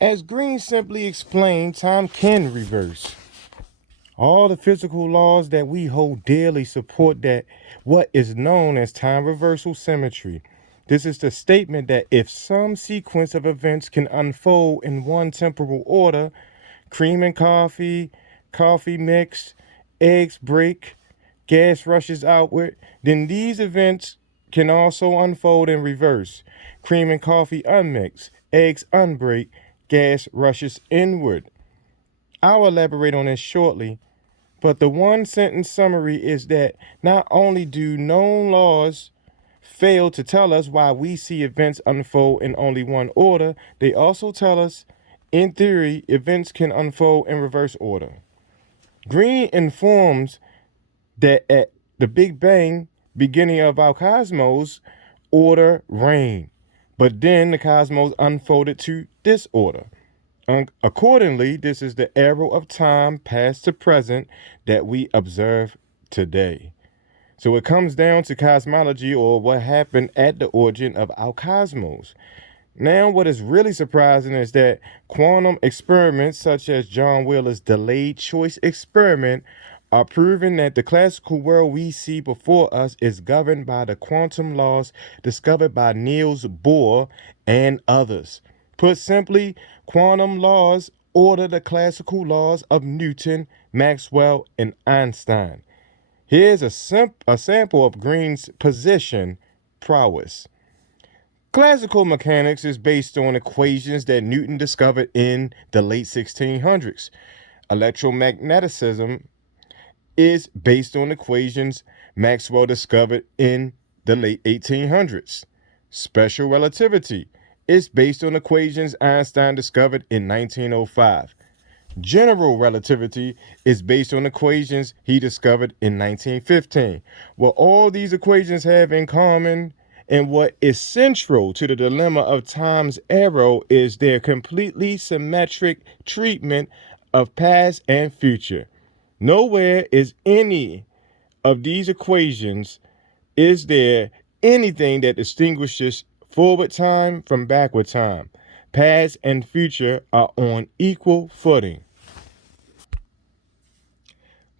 As Green simply explained, time can reverse. All the physical laws that we hold dearly support that what is known as time reversal symmetry. This is the statement that if some sequence of events can unfold in one temporal order, cream and coffee, coffee mixed, eggs break, gas rushes outward, then these events can also unfold in reverse. Cream and coffee unmixed, eggs unbreak, gas rushes inward. I'll elaborate on this shortly, but the one sentence summary is that not only do known laws fail to tell us why we see events unfold in only one order, they also tell us, in theory, events can unfold in reverse order. Green informs that at the Big Bang, beginning of our cosmos, order reigned. But then the cosmos unfolded to disorder. Accordingly, this is the arrow of time, past to present, that we observe today. So it comes down to cosmology, or what happened at the origin of our cosmos. Now, what is really surprising is that quantum experiments, such as John Wheeler's delayed choice experiment, are proving that the classical world we see before us is governed by the quantum laws discovered by Niels Bohr and others. Put simply, quantum laws order the classical laws of Newton, Maxwell, and Einstein. Here's a sample of Green's position prowess. Classical mechanics is based on equations that Newton discovered in the late 1600s. Electromagnetism is based on equations Maxwell discovered in the late 1800s. Special relativity is based on equations Einstein discovered in 1905. General relativity is based on equations he discovered in 1915. What all these equations have in common and what is central to the dilemma of time's arrow is their completely symmetric treatment of past and future. Nowhere is any of these equations is there anything that distinguishes forward time from backward time. Past and future are on equal footing.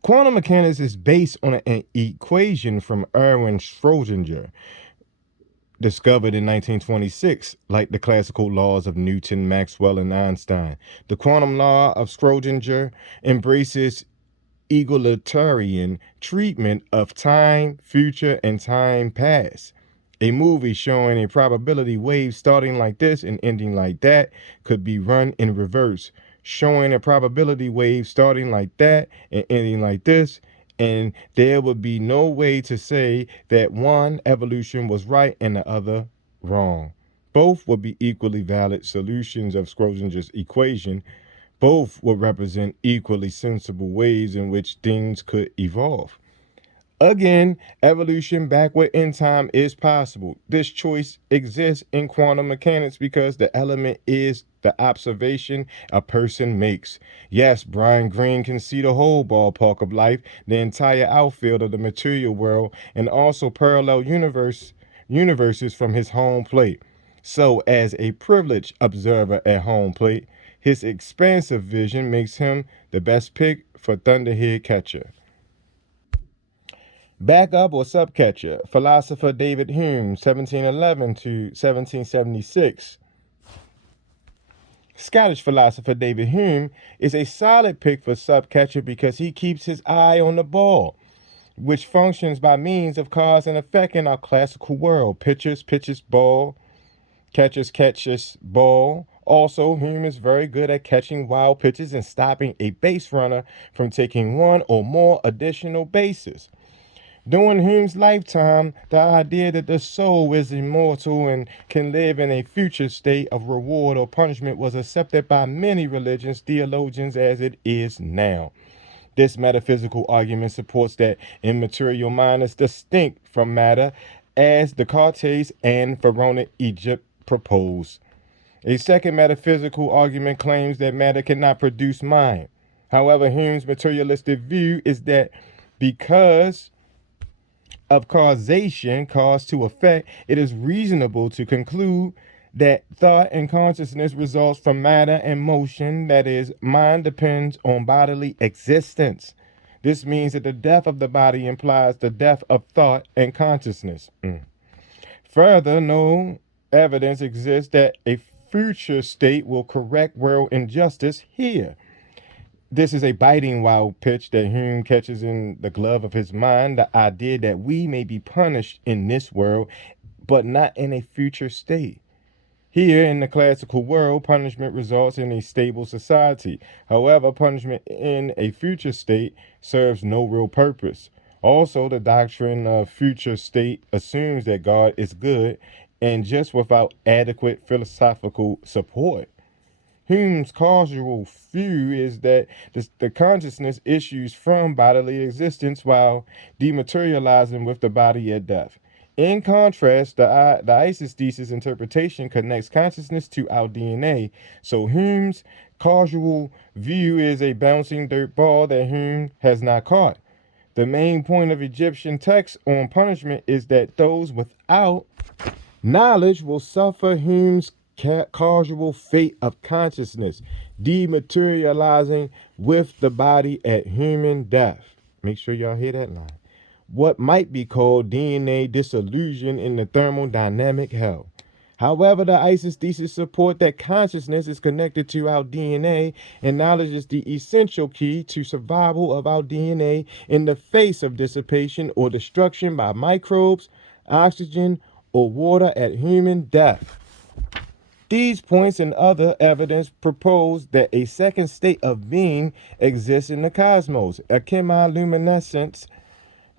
Quantum mechanics is based on an equation from Erwin Schrödinger, discovered in 1926, like the classical laws of Newton, Maxwell, and Einstein. The quantum law of Schrödinger embraces egalitarian treatment of time, future, and time past. A movie showing a probability wave starting like this and ending like that could be run in reverse, showing a probability wave starting like that and ending like this, and there would be no way to say that one evolution was right and the other wrong. Both would be equally valid solutions of Schrödinger's equation. Both would represent equally sensible ways in which things could evolve. Again, evolution backward in time is possible. This choice exists in quantum mechanics because the element is the observation a person makes. Yes, Brian Greene can see the whole ballpark of life, the entire outfield of the material world, and also parallel universes from his home plate. So, as a privileged observer at home plate, his expansive vision makes him the best pick for Thunderhead catcher. Backup or subcatcher, philosopher David Hume, 1711 to 1776. Scottish philosopher David Hume is a solid pick for subcatcher because he keeps his eye on the ball, which functions by means of cause and effect in our classical world. Pitchers, pitches, ball. Catchers, catches, ball. Also, Hume is very good at catching wild pitches and stopping a base runner from taking one or more additional bases. During Hume's lifetime, the idea that the soul is immortal and can live in a future state of reward or punishment was accepted by many religious theologians as it is now. This metaphysical argument supports that immaterial mind is distinct from matter, as Descartes and Pharaonic Egypt propose. A second metaphysical argument claims that matter cannot produce mind. However, Hume's materialistic view is that because of causation, cause to effect, it is reasonable to conclude that thought and consciousness results from matter and motion, that is, mind depends on bodily existence. This means that the death of the body implies the death of thought and consciousness. Further, no evidence exists that a future state will correct world injustice here. This is a biting wild pitch that Hume catches in the glove of his mind, the idea that we may be punished in this world, but not in a future state. Here in the classical world, punishment results in a stable society. However, punishment in a future state serves no real purpose. Also, the doctrine of future state assumes that God is good and just without adequate philosophical support. Hume's causal view is that the consciousness issues from bodily existence while dematerializing with the body at death. In contrast, the isosthesis interpretation connects consciousness to our DNA. So Hume's causal view is a bouncing dirt ball that Hume has not caught. The main point of Egyptian texts on punishment is that those without knowledge will suffer Hume's causal fate of consciousness, dematerializing with the body at human death. Make sure y'all hear that line. What might be called DNA dissolution in the thermodynamic hell. However, the isosthesis support that consciousness is connected to our DNA, and knowledge is the essential key to survival of our DNA in the face of dissipation or destruction by microbes, oxygen, or water at human death. These points and other evidence propose that a second state of being exists in the cosmos, a chemiluminescence,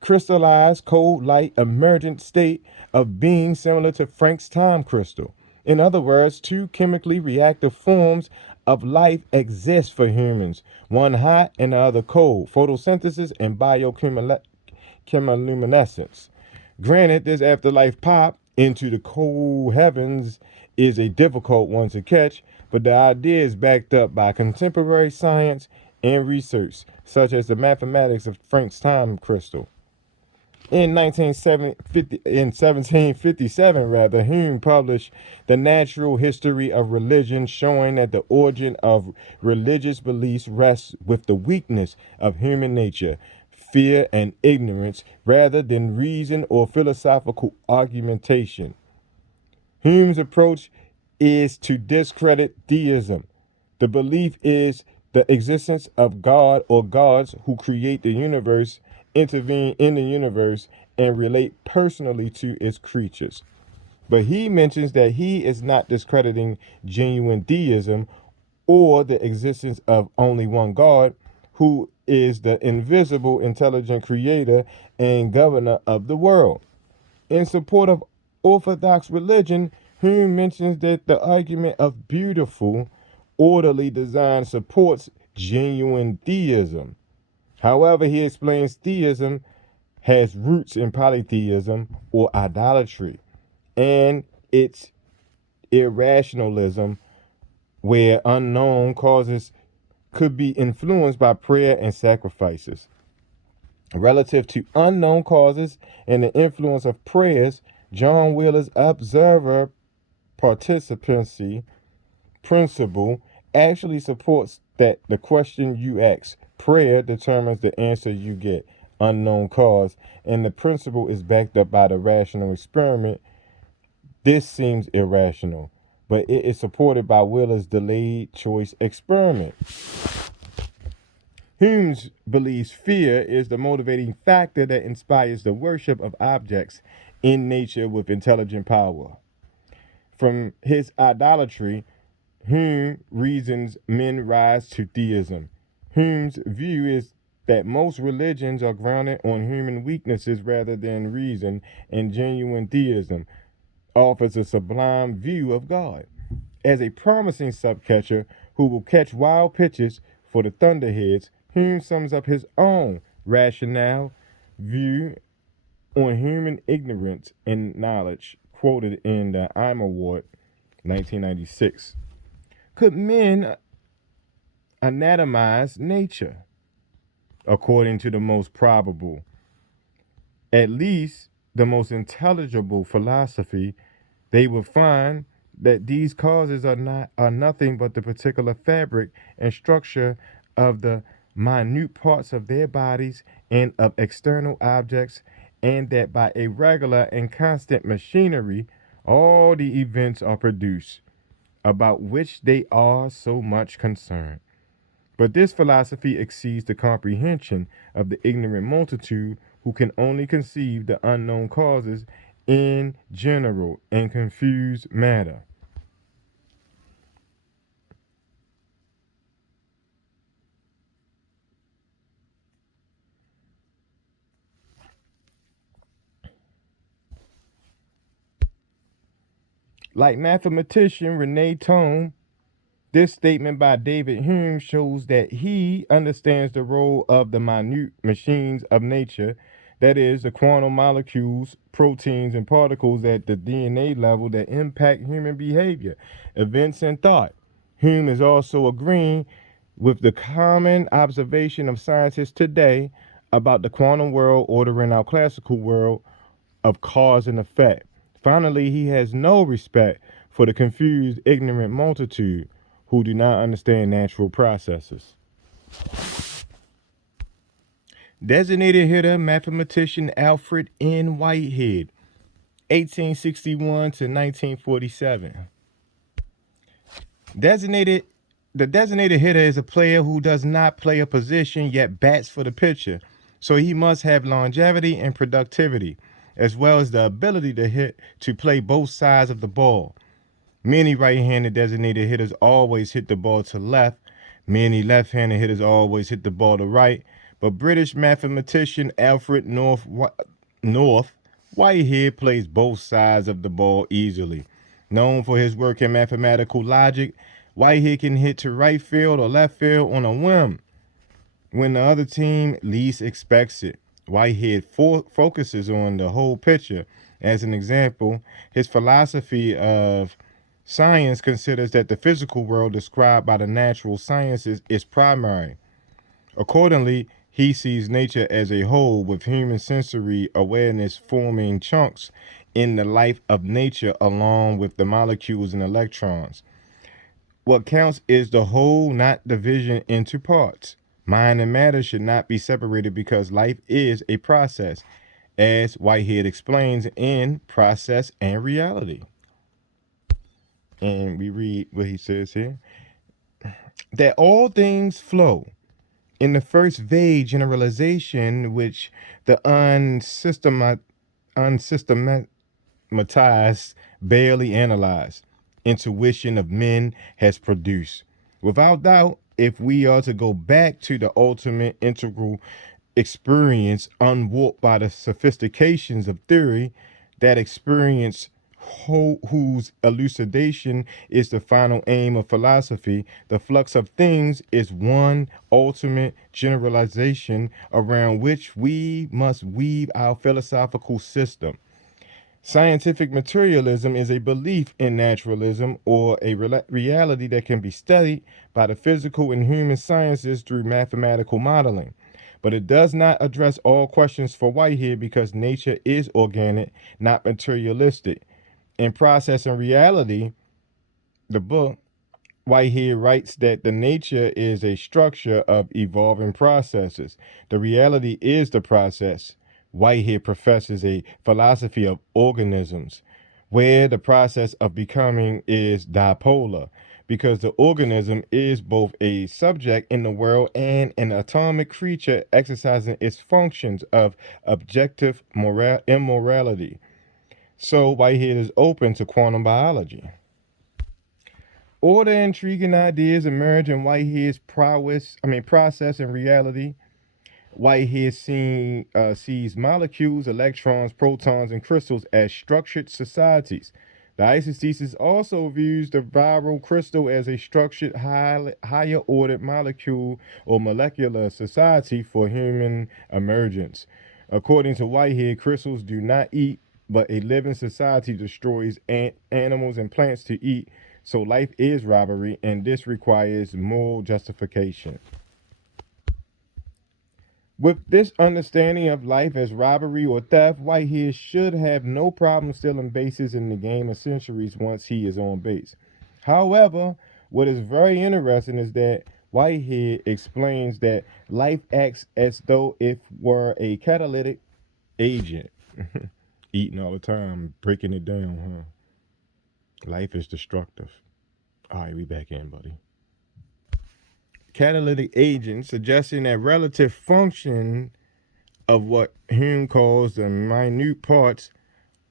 crystallized cold light emergent state of being similar to Frank's time crystal. In other words, two chemically reactive forms of life exist for humans, one hot and the other cold, photosynthesis and bioluminescence. Granted, this afterlife pop into the cold heavens is a difficult one to catch, but the idea is backed up by contemporary science and research, such as the mathematics of Frank's time crystal. In 1757, Hume published The Natural History of Religion, showing that the origin of religious beliefs rests with the weakness of human nature, fear, and ignorance, rather than reason or philosophical argumentation. Hume's approach is to discredit theism. The belief is the existence of God or gods who create the universe, intervene in the universe, and relate personally to its creatures. But he mentions that he is not discrediting genuine deism or the existence of only one God, who is the invisible, intelligent creator and governor of the world. In support of Orthodox religion, Hume mentions that the argument of beautiful, orderly design supports genuine theism. However, he explains theism has roots in polytheism or idolatry, and its irrationalism, where unknown causes could be influenced by prayer and sacrifices. Relative to unknown causes and the influence of prayers, John Wheeler's observer participancy principle actually supports that the question you ask, prayer determines the answer you get, unknown cause, and the principle is backed up by the rational experiment. This seems irrational, but it is supported by Wheeler's delayed choice experiment. Hume's believes fear is the motivating factor that inspires the worship of objects in nature with intelligent power. From his idolatry, Hume reasons men rise to theism. Hume's view is that most religions are grounded on human weaknesses rather than reason, and genuine theism offers a sublime view of God. As a promising subcatcher who will catch wild pitches for the thunderheads, Hume sums up his own rationale view on human ignorance and knowledge, quoted in the Ime Award, 1996. Could men anatomize nature? According to the most probable, at least the most intelligible philosophy, they would find that these causes are nothing but the particular fabric and structure of the minute parts of their bodies and of external objects, and that by a regular and constant machinery all the events are produced about which they are so much concerned. But this philosophy exceeds the comprehension of the ignorant multitude, who can only conceive the unknown causes in general and confuse matter. Like mathematician Rene Thom, this statement by David Hume shows that he understands the role of the minute machines of nature, that is, the quantum molecules, proteins, and particles at the DNA level that impact human behavior, events, and thought. Hume is also agreeing with the common observation of scientists today about the quantum world ordering our classical world of cause and effect. Finally, he has no respect for the confused, ignorant multitude who do not understand natural processes. Designated hitter mathematician Alfred N. Whitehead, 1861 to 1947. Designated The designated hitter is a player who does not play a position yet bats for the pitcher, so he must have longevity and productivity, as well as the ability to play both sides of the ball. Many right-handed designated hitters always hit the ball to left. Many left-handed hitters always hit the ball to right. But British mathematician Alfred North Whitehead plays both sides of the ball easily. Known for his work in mathematical logic, Whitehead can hit to right field or left field on a whim when the other team least expects it. Whitehead focuses on the whole picture. As an example, his philosophy of science considers that the physical world described by the natural sciences is primary. Accordingly, he sees nature as a whole, with human sensory awareness forming chunks in the life of nature along with the molecules and electrons. What counts is the whole, not division into parts. Mind and matter should not be separated because life is a process, as Whitehead explains in Process and Reality. And we read what he says here: that all things flow. In the first vague generalization, which the unsystematized, barely analyzed intuition of men has produced. Without doubt, if we are to go back to the ultimate integral experience unwarped by the sophistications of theory, that experience whose elucidation is the final aim of philosophy, the flux of things is one ultimate generalization around which we must weave our philosophical system. Scientific materialism is a belief in naturalism, or a reality that can be studied by the physical and human sciences through mathematical modeling. But it does not address all questions for Whitehead because nature is organic, not materialistic. In Process and Reality, the book, Whitehead writes that the nature is a structure of evolving processes. The reality is the process. Whitehead professes a philosophy of organisms, where the process of becoming is dipolar, because the organism is both a subject in the world and an atomic creature exercising its functions of objective immorality. So Whitehead is open to quantum biology. Order intriguing ideas emerge in Whitehead's process and reality. Whitehead sees molecules, electrons, protons, and crystals as structured societies. The isothesis also views the viral crystal as a structured, higher ordered molecule or molecular society for human emergence. According to Whitehead, crystals do not eat, but a living society destroys animals and plants to eat. So life is robbery, and this requires moral justification. With this understanding of life as robbery or theft, Whitehead should have no problem stealing bases in the game of centuries once he is on base. However, what is very interesting is that Whitehead explains that life acts as though it were a catalytic agent. Eating all the time, breaking it down, huh? Life is destructive. All right, we back in, buddy. Catalytic agent suggesting that relative function of what Hume calls the minute parts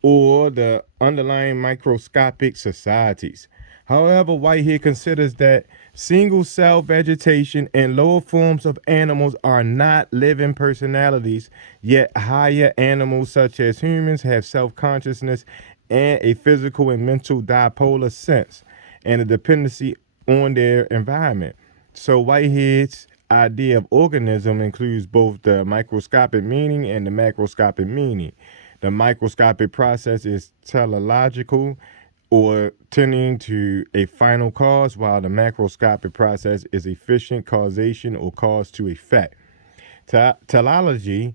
or the underlying microscopic societies. However, Whitehead considers that single cell vegetation and lower forms of animals are not living personalities, yet higher animals such as humans have self consciousness and a physical and mental dipolar sense and a dependency on their environment. So Whitehead's idea of organism includes both the microscopic meaning and the macroscopic meaning. The microscopic process is teleological or tending to a final cause, while the macroscopic process is efficient causation or cause to effect. Teleology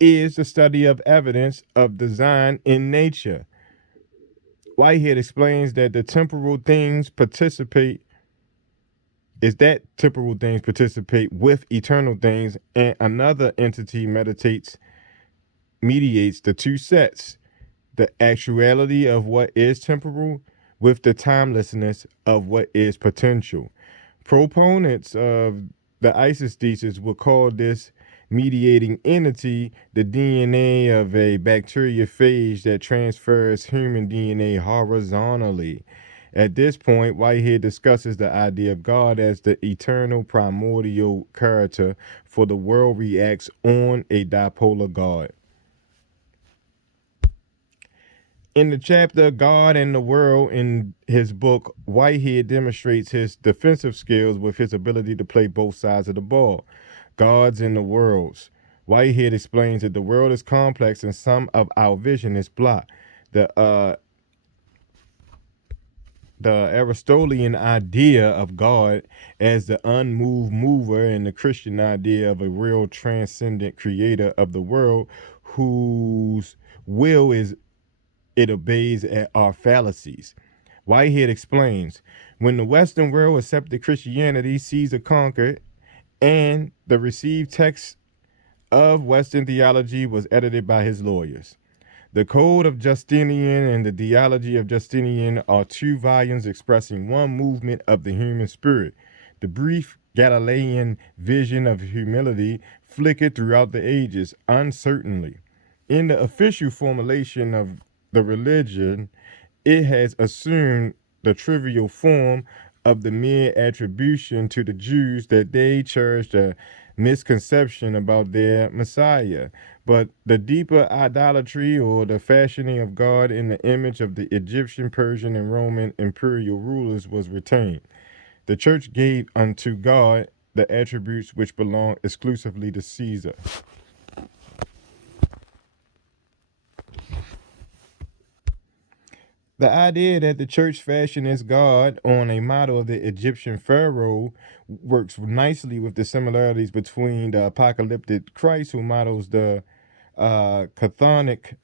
is the study of evidence of design in nature. Whitehead explains that the temporal things participate is that temporal things participate with eternal things, and another entity mediates the two sets, the actuality of what is temporal with the timelessness of what is potential. Proponents of the isosthesis would call this mediating entity the DNA of a bacteriophage that transfers human DNA horizontally. At this point, Whitehead discusses the idea of God as the eternal primordial character, for the world reacts on a dipolar God. In the chapter God and the World in his book, Whitehead demonstrates his defensive skills with his ability to play both sides of the ball. Gods and the worlds. Whitehead explains that the world is complex and some of our vision is blocked. The Aristotelian idea of God as the unmoved mover and the Christian idea of a real transcendent creator of the world whose will is it obeys are fallacies. Whitehead explains, when the Western world accepted Christianity, Caesar conquered, and the received text of Western theology was edited by his lawyers. The Code of Justinian and the Dialogy of Justinian are two volumes expressing one movement of the human spirit. The brief Galilean vision of humility flickered throughout the ages, uncertainly. In the official formulation of the religion, it has assumed the trivial form of the mere attribution to the Jews that they cherished a misconception about their Messiah. But the deeper idolatry or the fashioning of God in the image of the Egyptian, Persian, and Roman imperial rulers was retained. The church gave unto God the attributes which belong exclusively to Caesar. The idea that the church fashioned its God on a model of the Egyptian pharaoh works nicely with the similarities between the apocalyptic Christ, who models the chthonic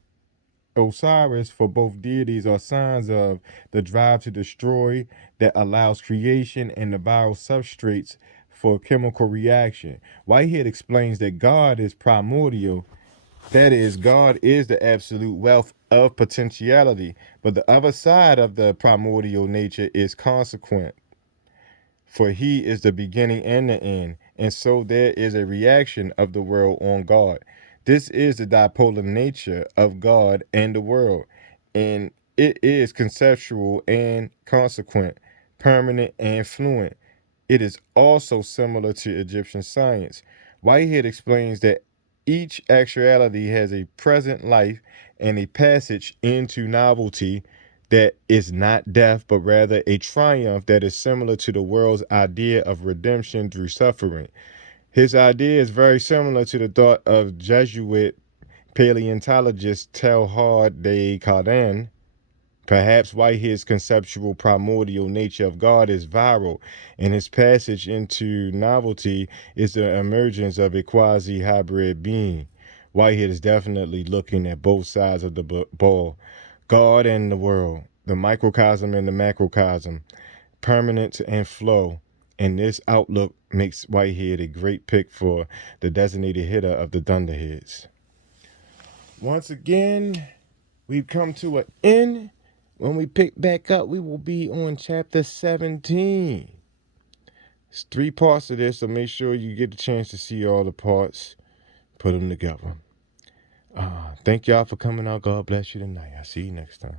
Osiris for both deities, are signs of the drive to destroy that allows creation and the viral substrates for chemical reaction. Whitehead explains that God is primordial, that is, God is the absolute wealth of potentiality, but the other side of the primordial nature is consequent, for he is the beginning and the end, and so there is a reaction of the world on God. This is the dipolar nature of God and the world, and it is conceptual and consequent, permanent and fluent. It is also similar to Egyptian science. Whitehead explains that each actuality has a present life and a passage into novelty that is not death, but rather a triumph that is similar to the world's idea of redemption through suffering. His idea is very similar to the thought of Jesuit paleontologist Teilhard de Chardin, Perhaps Whitehead's conceptual primordial nature of God is viral, and his passage into novelty is the emergence of a quasi-hybrid being. Whitehead is definitely looking at both sides of the ball, God and the world, the microcosm and the macrocosm, permanence and flow. And this outlook makes Whitehead a great pick for the designated hitter of the Thunderheads. Once again, we've come to an end. When we pick back up, we will be on chapter 17. It's 3 parts of this, so make sure you get a chance to see all the parts, put them together. Thank y'all for coming out. God bless you tonight. I'll see you next time.